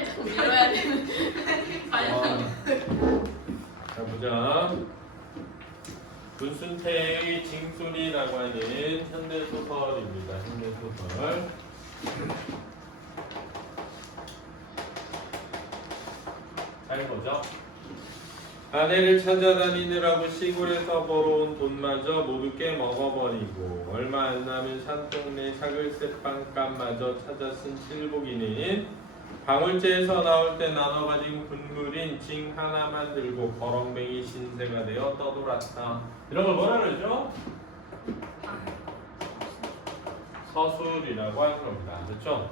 살짝 밀어야 되는. 자 보자. 문순태의 징소리라고 하는 현대소설입니다. 현대소설. 잘 보죠. 아내를 찾아다니느라고 시골에서 벌어온 돈마저 모두 깨먹어버리고 얼마 안 남은 산동네 샤글새빵값마저 찾아 쓴 칠복이는 방울제에서 나올 때 나눠 가진 군물인 징 하나만 들고 거렁뱅이 신세가 되어 떠돌았다. 이런 걸 뭐라 그러죠? 서술이라고 하는 겁니다. 그렇죠?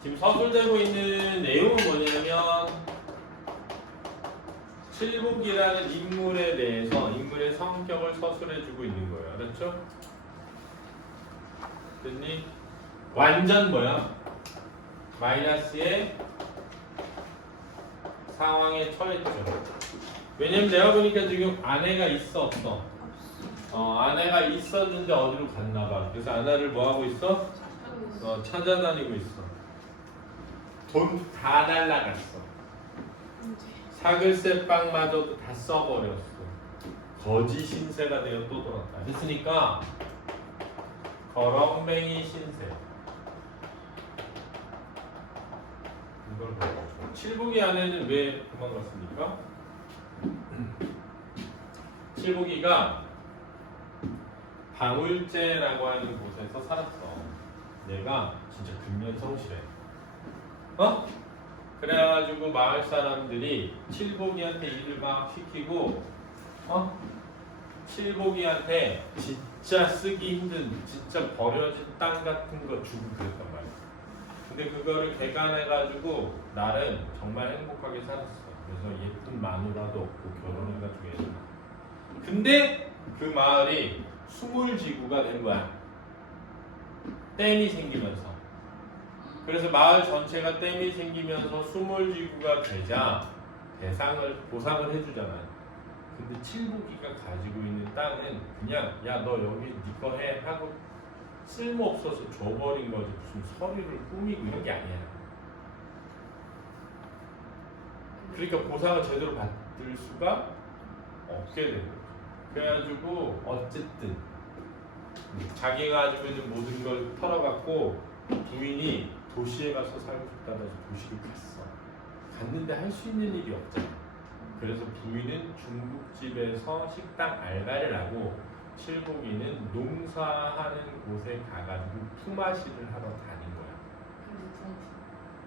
지금 서술되고 있는 내용은 뭐냐면 칠복이라는 인물에 대해서 인물의 성격을 서술해주고 있는 거예요. 알았죠? 됐니? 완전 뭐야? 마이너스의 상황에 처했죠. 왜냐면 내가 보니까 지금 아내가 있어 없어? 아내가 있었는데 어디로 갔나봐. 그래서 아내를 뭐하고 있어? 찾아다니고 있어. 돈 다 날라갔어. 사글새빵마저도 다 써버렸어. 거지 신세가 되어 또 돌았다. 됐으니까 거렁뱅이 신세. 이걸 보고 칠복이 아내는 왜 도망갔습니까? 칠복이가 방울제라고 하는 곳에서 살았어. 얘가 진짜 근면성실해. 그래가지고 마을 사람들이 칠복이한테 일을 막 시키고 칠복이한테 진짜 쓰기 힘든 진짜 버려진 땅 같은 거 주고 그랬단 말이야. 근데 그거를 개간해가지고 나름 정말 행복하게 살았어. 그래서 예쁜 마누라도 없고 결혼해가지고 애들. 근데 그 마을이 수물지구가 된 거야. 댐이 생기면서. 그래서 마을 전체가 댐이 생기면서 수몰지구가 되자 보상을 해주잖아. 근데 칠복이가 가지고 있는 땅은 그냥 야 너 여기 네 거 해 하고 쓸모없어서 줘버린 거지. 무슨 서류를 꾸미고 이런 게 아니야. 그러니까 보상을 제대로 받을 수가 없게 된 거지. 그래가지고 어쨌든 자기가 가지고 있는 모든 걸 털어갖고 부인이 도시에 가서 살고 싶다고 해서 도시를 갔어. 갔는데 할 수 있는 일이 없잖아. 그래서 부인은 중국집에서 식당 알바를 하고 칠복이는 농사하는 곳에 가가지고 품앗이를 하러 다닌 거야.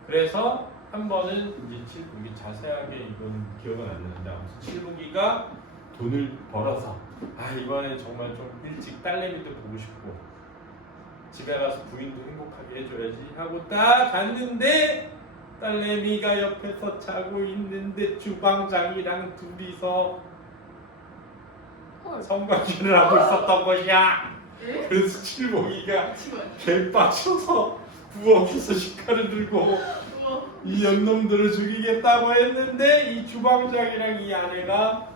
그래서 한 번은 이제 칠복이 자세하게 이건 기억은 안 나는데 아무튼 칠복이가 돈을 벌어서 이번에 정말 좀 일찍 딸내미도 보고 싶고 집에 가서 부인도 행복하게 해줘야지 하고 딱 갔는데 딸내미가 옆에서 자고 있는데 주방장이랑 둘이서 성관계를 하고 있었던 것이야. 그래서 칠복이가 개빡쳐서 부엌에서 식칼을 들고 이 연놈들을 죽이겠다고 했는데 이 주방장이랑 이 아내가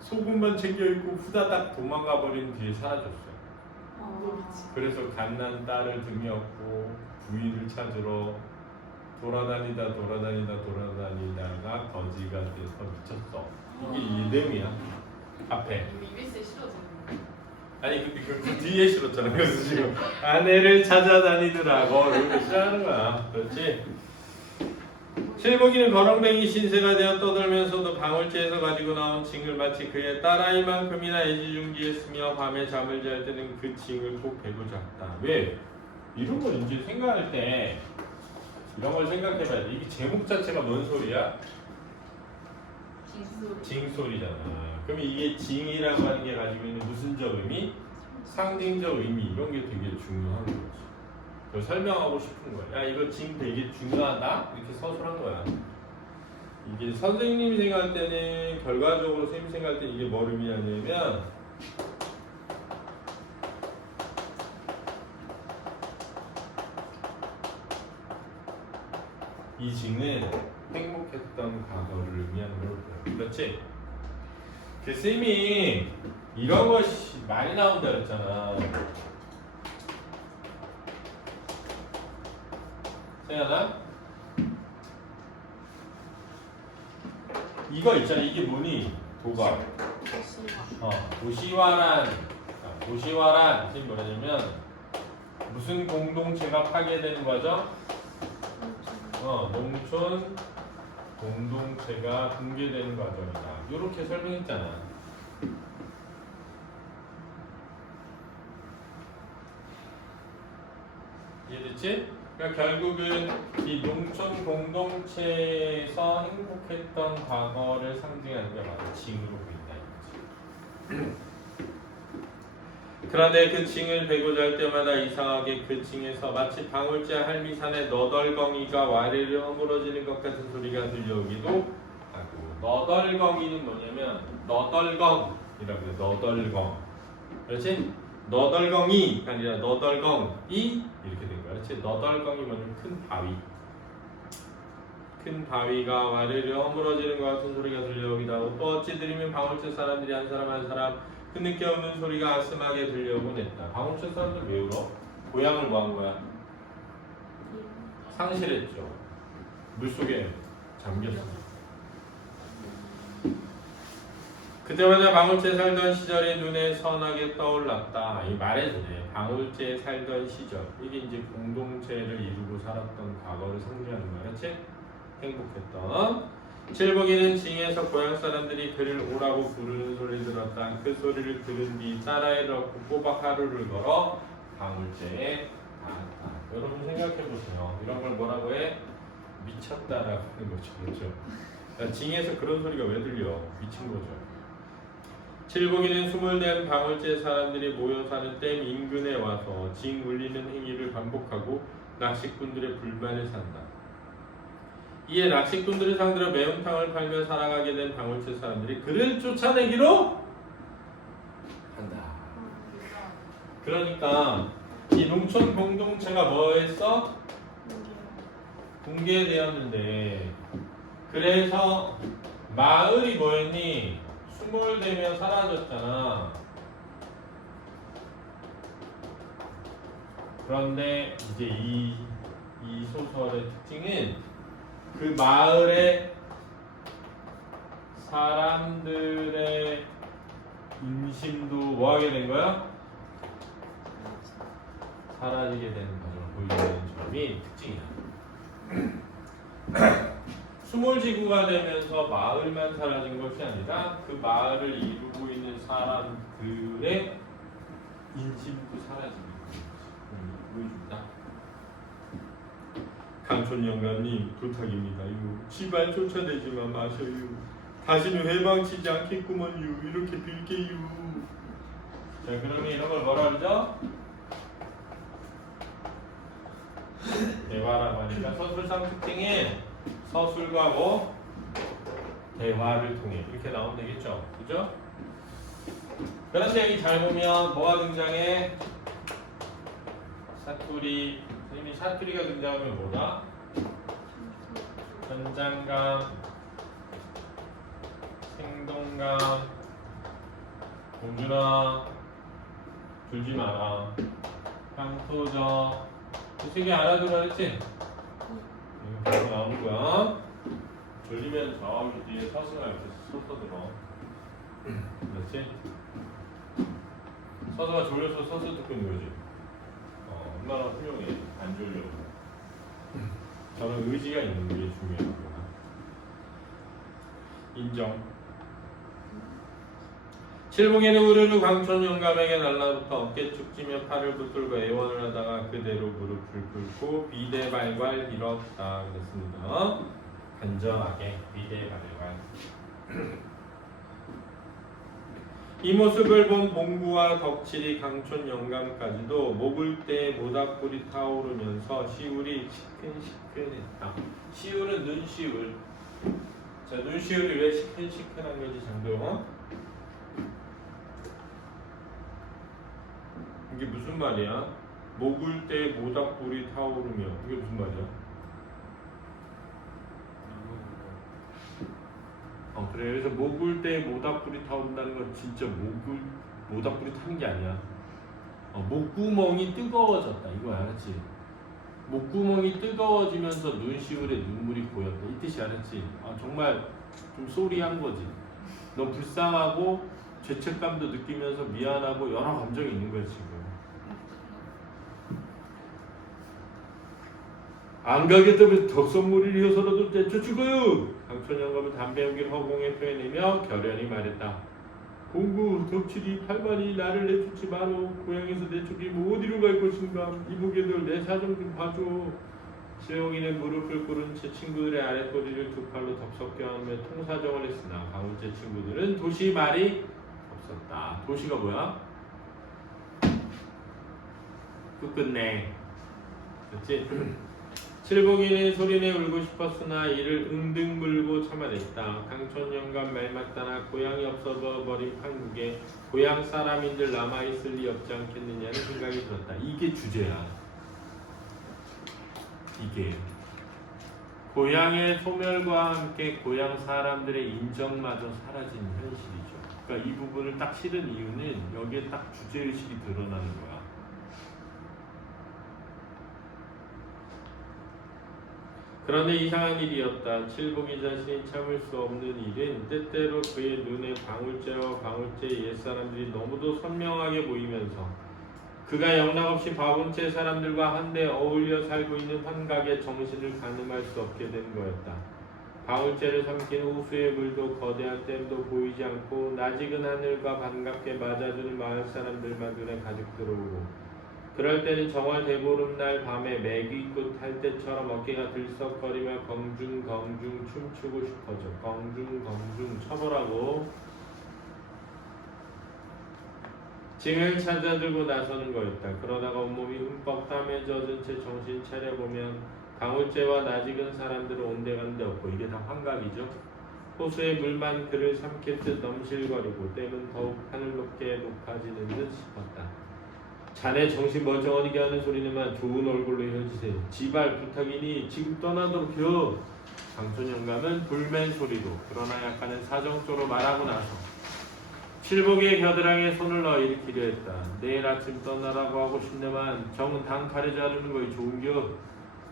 속옷만 챙겨 입고 후다닥 도망가 버린 뒤에 사라졌어요. 그래서 갓난 딸을 등에 업고 부인을 찾으러 돌아다니다가 거지가 돼서 미쳤어. 이게 이 내용이야. 앞에. EBS에 싫어지는. 아니 근데 그 뒤에 싫었잖아. 그래서 지금 아내를 찾아다니더라고 이렇게 싫어하는 거야. 그렇지? 칠복이는 거렁뱅이 신세가 되어 떠들면서도 방울제에서 가지고 나온 징을 마치 그의 딸아이만큼이나 애지중지했으며 밤에 잠을 잘 때는 그 징을 꼭 베고 잤다. 왜? 이런 걸 이제 생각할 때 이런 걸 생각해봐야 돼. 이게 제목 자체가 뭔 소리야? 징소리잖아. 그럼 이게 징이라고 하는 게 가지고 있는 무슨적 의미? 상징적 의미 이런 게 되게 중요한 거지. 그걸 설명하고 싶은 거야. 야 이거 징 되게 중요하다? 이렇게 서술한 거야. 이게 선생님이 생각할 때는 결과적으로 선생님이 생각할 때는 이게 뭘 의미하냐면 이 징은 행복했던 과거를 의미하는 걸 보여요. 그렇지? 그 쌤이 이런 것이 많이 나온다 그랬잖아. 생각나? 이거 있잖아. 이게 뭐니? 도가. 도시화란 뜻이 뭐냐면 무슨 공동체가 파괴되는 거죠? 농촌 공동체가 붕괴되는 과정이다. 이렇게 설명했잖아. 이해됐지? 그러니까 결국은 이 농촌 공동체에서 행복했던 과거를 상징하는 게 바로 징으로 보인다 이거지. 그런데 그 징을 베고자 할 때마다 이상하게 그 징에서 마치 방울제 할미산의 너덜거미가 와리를 허물어지는 것 같은 소리가 들려오기도 하고, 너덜거미는 뭐냐면 너덜경이라고 해요. 너덜경. 그렇지? 너덜경이가 아니라 너덜경이 이렇게 된 거야. 그렇지? 너덜경이 뭐냐면 큰 바위. 큰 바위가 와리를 허물어지는 것 같은 소리가 들려오기도 하고, 또 어찌 들으면 방울제 사람들이 한 사람 한 사람 흐느껴 우는 소리가 아슴하게 들려오곤 했다. 방울제 사람들 왜 울어? 고향을 뭐 한 거야? 상실했죠. 물속에 잠겼어. 그때마다 방울제 살던 시절이 눈에 선하게 떠올랐다. 이 말해주네. 방울제 살던 시절. 이게 이제 공동체를 이루고 살았던 과거를 상징하는 거야. 그렇지? 행복했던. 칠복이는 징에서 고향 사람들이 그를 오라고 부르는 소리를 들었다. 그 소리를 들은 뒤 쌀아이를 얻고 꼬박 하루를 걸어 방울제에 닿았다. 여러분 생각해보세요. 이런 걸 뭐라고 해? 미쳤다라고 하는 거죠. 그렇죠? 징에서 그런 소리가 왜 들려? 미친 거죠. 칠복이는 숨을 낸 방울제 사람들이 모여 사는 댐 인근에 와서 징 울리는 행위를 반복하고 낚시꾼들의 불만을 산다. 이에 낚시꾼들을 상대로 매운탕을 팔며 살아가게 된 방울제 사람들이 그를 쫓아내기로 한다. 그러니까 이 농촌 공동체가 뭐했어? 붕괴되었는데, 그래서 마을이 뭐였니? 수몰되며 사라졌잖아. 그런데 이제 이 소설의 특징은 그 마을의 사람들의 인심도 뭐하게 된 거야? 사라지게 되는 과정을 보여주는 점이 특징이야. 수몰지구가 되면서 마을만 사라진 것이 아니라 그 마을을 이루고 있는 사람들의 인심도 사라지는 것을 보여준다. 강촌 영감님 부탁입니다요. 집안 쫓아내지만 마셔요. 다시는 회방치지 않겠구먼요. 이렇게 빌게요. 자, 그러면 이런 걸 뭐라 그러죠? 대화라고 하니까 서술상 특징이 서술과 뭐 대화를 통해 이렇게 나오면 되겠죠. 그죠? 그런데 여기 잘 보면 뭐가 등장해? 사투리. 선생님이 사투리가 등장하면 뭐다? 현장감, 생동감, 공주나 졸지 마라, 향토적. 이 세 개 알아들어 했지? 이거 바로 나오는 거야. 졸리면 저기 뒤에 서스가 이렇게 쏟아들어. 그렇지? 서스가 졸려서 서스 듣고 있는 거지. 얼마나 훌륭해. 안 졸려고. 저는 의지가 있는 게 중요합니다. 인정. 칠복에는 우르르 강촌 영감에게 날라붙어 어깨 축지며 팔을 붙들고 애원을 하다가 그대로 무릎을 꿇고 비대발발 빌었다. 그랬습니다. 간절하게 비대발발. 이 모습을 본 봉구와 덕칠이 강촌 영감까지도 목을 떼 모닥불이 타오르면서 시울이 시큰시큰했다. 시울은 눈시울. 자, 눈시울이 왜 시큰시큰한 거지, 장도영? 이게 무슨 말이야? 목을 떼 모닥불이 타오르며. 이게 무슨 말이야? 그래. 그래서 목을 때 모닥불이 타온다는 건 진짜 모닥불이 타는 게 아니야. 목구멍이 뜨거워졌다. 이거 알았지? 목구멍이 뜨거워지면서 눈시울에 눈물이 고였다. 이 뜻이 알았지? 정말 좀 쏘리한 거지. 너 불쌍하고 죄책감도 느끼면서 미안하고 여러 감정이 있는 거야 지금. 안 가겠다면 덕선무리를 해서라도 내쫓 죽어요. 강촌 영감은 담배 연기를 허공에 표해내며 결연히 말했다. 공구 덕칠이 팔만이 나를 내쫓지 마로. 고향에서 내쫓기면 어디로 갈 것인가. 이보게들 내 사정 좀 봐줘. 수영이는 무릎을 꿇은 채 친구들의 아랫도리를 두 팔로 덥석 껴안으며 통사정을 했으나 강훈재 친구들은 도시 말이 없었다. 도시가 뭐야? 끝끝내. 그렇지? 칠복이는 소리내 울고 싶었으나 이를 응등 물고 참아냈다. 강촌 영감 말 맞다나 고향이 없어져 버린 판국에 고향 사람인들 남아있을 리 없지 않겠느냐는 생각이 들었다. 이게 주제야. 이게 고향의 소멸과 함께 고향 사람들의 인정마저 사라진 현실이죠. 그러니까 이 부분을 딱 실은 이유는 여기에 딱 주제의식이 드러나는 거야. 그런데 이상한 일이었다. 칠복이 자신이 참을 수 없는 일은 때때로 그의 눈에 방울제와 방울제의 옛사람들이 너무도 선명하게 보이면서 그가 영락없이 바본체 사람들과 한데 어울려 살고 있는 환각의 정신을 가늠할 수 없게 된 거였다. 방울제를 삼킨 호수의 물도 거대한 댐도 보이지 않고 낯익은 하늘과 반갑게 맞아주는 마을 사람들만 눈에 가득 들어오고 그럴 때는 정월 대보름날 밤에 매기꽃 할 때처럼 어깨가 들썩거리며 경중경중 춤추고 싶어져. 경중경중 쳐보라고. 징을 찾아들고 나서는 거였다. 그러다가 온몸이 흠뻑 땀에 젖은 채 정신 차려보면 강울제와 낯익은 사람들은 온데간데 없고 이게 다 환각이죠. 호수의 물만 그를 삼킬 듯 넘실거리고 댐은 더욱 하늘 높게 높아지는 듯 싶었다. 자네 정신 멀쩡하게 하는 소리는만 좋은 얼굴로 헤어지세요. 지발 부탁이니 지금 떠나도록 해. 강촌 영감은 불맨 소리로 그러나 약간은 사정적으로 말하고 나서 칠복의 겨드랑이에 손을 넣어 일으키려 했다. 내일 아침 떠나라고 하고 싶네만 정은 당칼에 자르는 거이 좋은겨.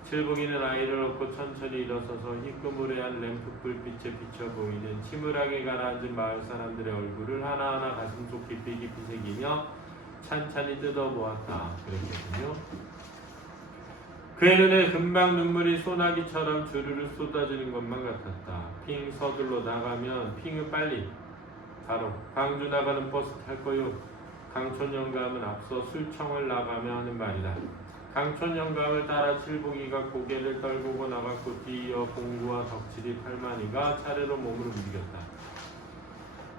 칠복이는 아이를 업고 천천히 일어서서 희끄무레한 램프 불빛에 비쳐 보이는 침울하게 가라앉은 마을 사람들의 얼굴을 하나하나 가슴속 깊이 깊이 새기며 찬찬히 뜯어보았다. 그랬거든요. 그의 눈에 금방 눈물이 소나기처럼 주르르 쏟아지는 것만 같았다. 핑 서둘러 나가면 핑은 빨리 바로 광주 나가는 버스 탈 거요. 강촌 영감은 앞서 술청을 나가며 하는 말이다. 강촌 영감을 따라 칠복이가 고개를 떨구고 나갔고 뒤이어 봉구와 덕칠이 팔만이가 차례로 몸을 움직였다.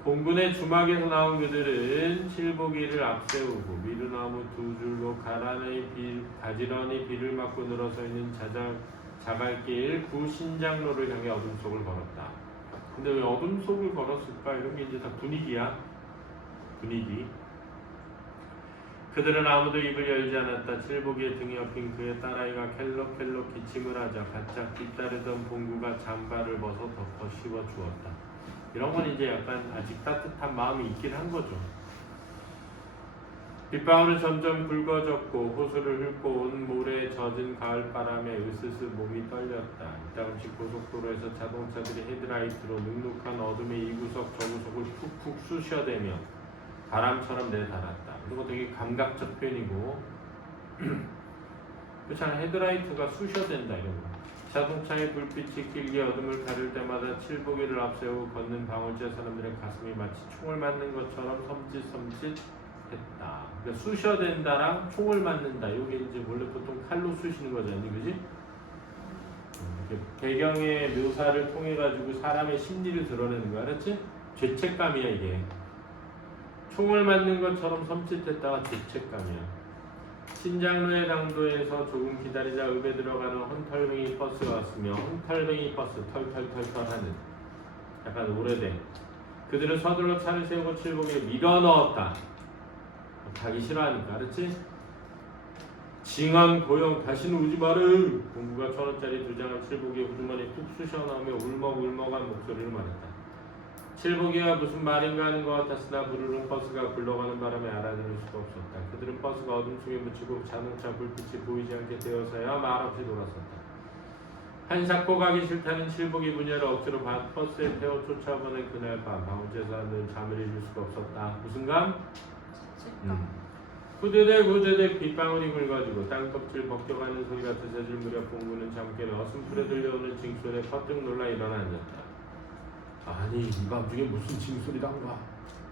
봉군의 주막에서 나온 그들은 칠복이를 앞세우고 미루나무 두 줄로 가지런히 비를 맞고 늘어서 있는 자갈길 구신장로를 향해 어둠 속을 걸었다. 근데 왜 어둠 속을 걸었을까? 이런 게 이제 다 분위기야. 분위기. 그들은 아무도 입을 열지 않았다. 칠복이의 등에 업힌 그의 딸아이가 켈록켈록 기침을 하자 바짝 뒤따르던 봉구가 잠바를 벗어 덮어 씌워 주었다. 이런 건 이제 약간 아직 따뜻한 마음이 있긴 한 거죠. 빗방울은 점점 굵어졌고 호수를 훑고 온 모래에 젖은 가을바람에 으스스 몸이 떨렸다. 이따금씩 고속도로에서 자동차들이 헤드라이트로 눅눅한 어둠의 이구석 저구석을 푹푹 쑤셔대며 바람처럼 내달았다. 그리고 되게 감각적 표현이고 그렇잖아. 헤드라이트가 쑤셔댄다 이런 거. 자동차의 불빛이 길게 어둠을 가릴 때마다 칠복이를 앞세우고 걷는 방울제 사람들의 가슴이 마치 총을 맞는 것처럼 섬찟섬찟했다. 그러니까 쑤셔댄다랑 총을 맞는다. 이게 이제 원래 보통 칼로 쑤시는 거잖니, 그지? 배경의 묘사를 통해 가지고 사람의 심리를 드러내는 거야, 알았지? 죄책감이야 이게. 총을 맞는 것처럼 섬찟했다가 죄책감이야. 신장로의 당도에서 조금 기다리자 읍에 들어가는 헌털뱅이 버스가 왔으며 헌털뱅이 버스 털털털털 하는 약간 오래된 그들은 서둘러 차를 세우고 칠복에 밀어넣었다. 가기 싫어하니까 알았지? 징한 고용 다시는 오지 마라. 공구가 1,000원짜리 2장을 칠복에 우주머니에 푹 쑤셔 넣으며 울먹울먹한 목소리를 말했다. 칠복이가 무슨 말인가 하는 것 같았으나 부르릉 버스가 굴러가는 바람에 알아들을 수가 없었다. 그들은 버스가 어둠 속에 묻히고 자동차 불빛이 보이지 않게 되어서야 말없이 돌아섰다. 한사코 가기 싫다는 칠복이 부녀를 억지로 버스에 태워 쫓아보낸 그날 밤 바운제 사람들은 잠을 이룰 수가 없었다. 무슨 감? 후드득 빗방울이 굵어지고 땅껍질 벗겨가는 소리가 드세질 무렵 공구는 잠깨는 어슴풀에 들려오는 징소리에 퍼뜩 놀라 일어나 앉았다. 아니 이 밤중에 무슨 징소리단가.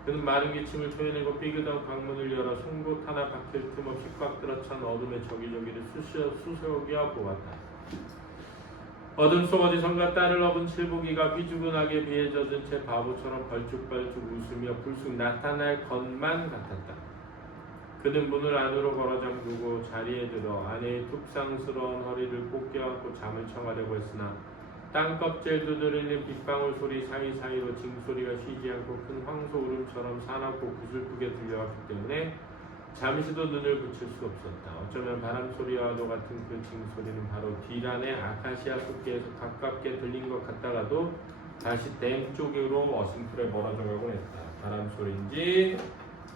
그는 마른 기침을 토해내고 삐그덕 방문을 열어 송곳 하나 박힐 틈 없이 꽉 들어찬 어둠의 저기저기를 수색여 보았다. 어둠 속 어디선가 딸을 업은 칠복이가 휘주근하게 비에 젖은 채 바보처럼 벌쭉벌쭉 웃으며 불쑥 나타날 것만 같았다. 그는 문을 안으로 걸어 잠그고 자리에 들어 아내의 툭상스러운 허리를 꼭 껴안고 잠을 청하려고 했으나 땅껍질 두드리는 빗방울 소리 사이사이로 징소리가 쉬지 않고 큰 황소 울음처럼 사납고 구슬프게 들려왔기 때문에 잠시도 눈을 붙일 수 없었다. 어쩌면 바람 소리와도 같은 그 징소리는 바로 뒤란의 아카시아 숲계에서 가깝게 들린 것 같다가도 다시 댐 쪽으로 어슴풀에 멀어져가곤 했다. 바람 소리인지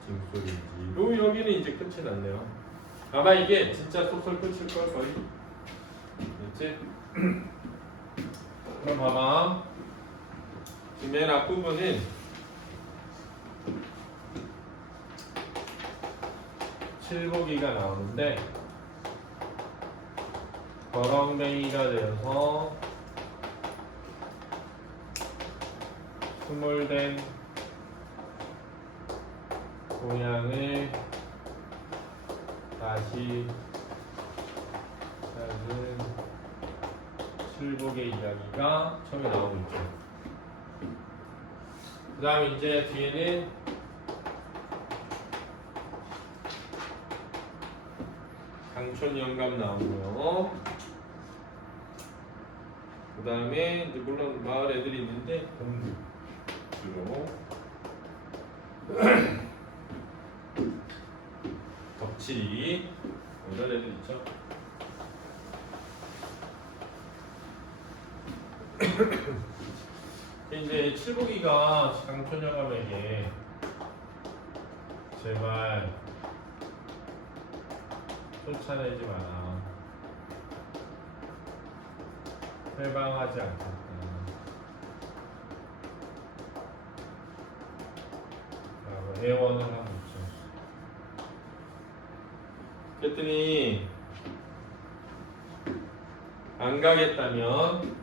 징소리인지. 여기는 이제 끝이 났네요. 아마 이게 진짜 소설 끝일 걸 거의. 그렇지? 그럼 봐봐. 지금 맨 앞부분은 칠복이가 나오는데 거렁뱅이가 되어서 스몰된 고향을 다시 찾은 칠복의 이야기가 처음에 나오고 있죠. 그 다음 이제 뒤에는 강촌 영감 나오고요. 그 다음에 이제 물론 마을 애들이 있는데 공주 주로 덕칠이 이런 애들 있죠. 이제 칠복이가 강촌 영감에게 제발 쫓아내지 마라. 해방하지 않겠다. 라고 애원을 하고 있죠. 그랬더니 안 가겠다면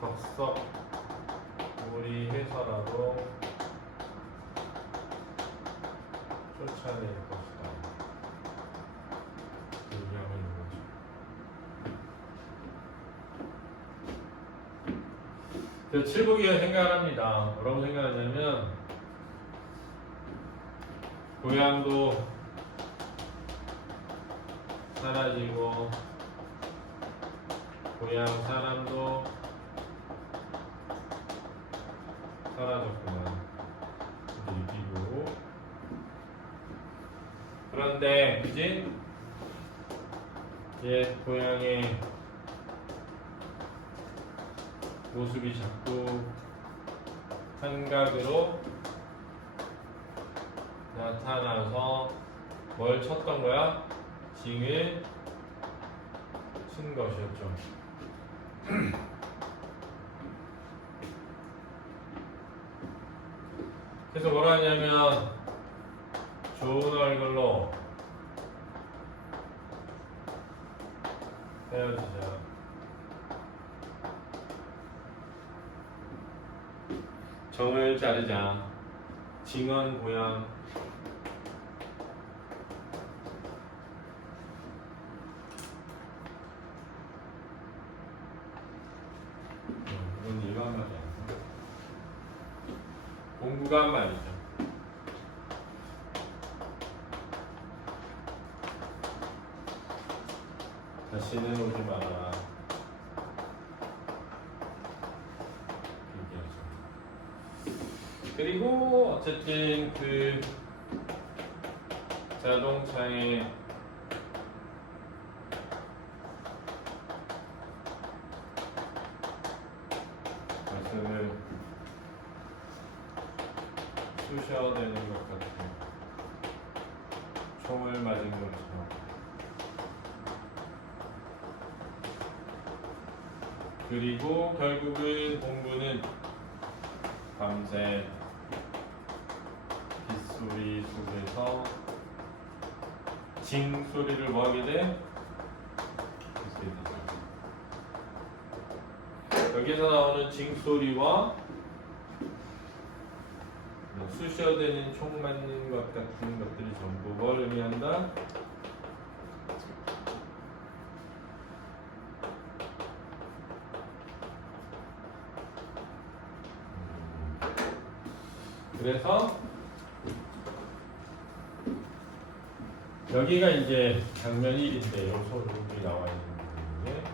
덕석 우리 회사라도 쫓아낼 것이다. 얘기하고 있는 거죠. 그 칠복이가 생각을 합니다. 뭐라고 생각하냐면 고향도 사라지고 고향 사람도 사라졌구나. 느끼고 그런데 그지? 옛 고향의 모습이 자꾸 한각으로 나타나서 뭘 쳤던 거야? 징을 친 것이었죠. 그래서 뭐라 하냐면 좋은 얼굴로 헤어지자. 정을 자르자. 징언 고향. 이건 일반 말이 아니고 공부가 한 말이죠. 다시는 오지 마라. 그리고 어쨌든 그 자동차에 쑤셔대는 것 같은 총을 맞은 것처럼. 그리고 결국은 공부는 밤새 빗소리 속에서 징 소리를 뭐 하게 돼? 여기서 나오는 징 소리와 쑤셔대는 총 맞는 것 같은 것들이 전부 뭘 의미한다? 그래서 여기가 이제 장면 1인데 여기 나와 있는 부분에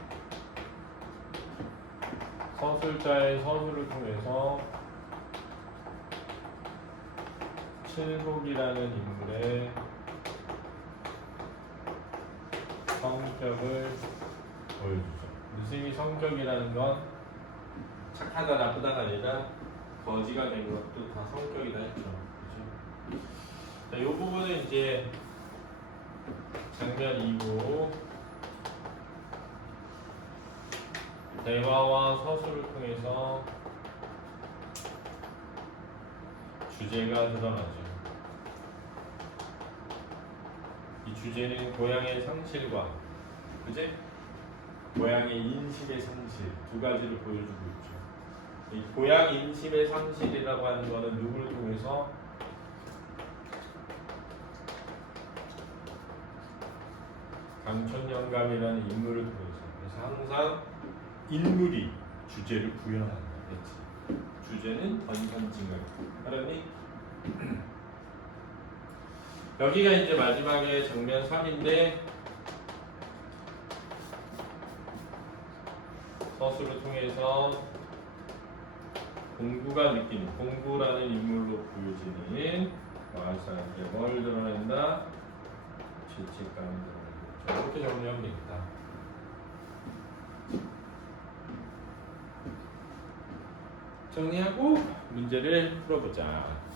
서술자의 서술을 통해서 칠복이라는 인물의 성격을 보여주죠. 무슨 이 성격이라는 건 착하다 나쁘다가 아니라 거지가 된 것도 다 성격이다 했죠. 그렇죠? 자, 이 부분은 이제 장면 2부 대화와 서술을 통해서 주제가 드러나죠. 이 주제는 고향의 상실과 그제 고향의 인심의 상실 두 가지를 보여주고 있죠. 이 고향 인심의 상실이라고 하는 것은 누구를 통해서 강촌 영감이라는 인물을 통해서. 그래서 항상 인물이 주제를 구현한다. 그렇지? 주제는 번선징을. 알았니? 여기가 이제 마지막에 장면 3인데 서술을 통해서 공부가 느끼는 공부라는 인물로 보여지는 마을사람께 뭘 드러낸다? 죄책감을 드러낸다. 이렇게 정리하면 되겠다. 정리하고 문제를 풀어보자.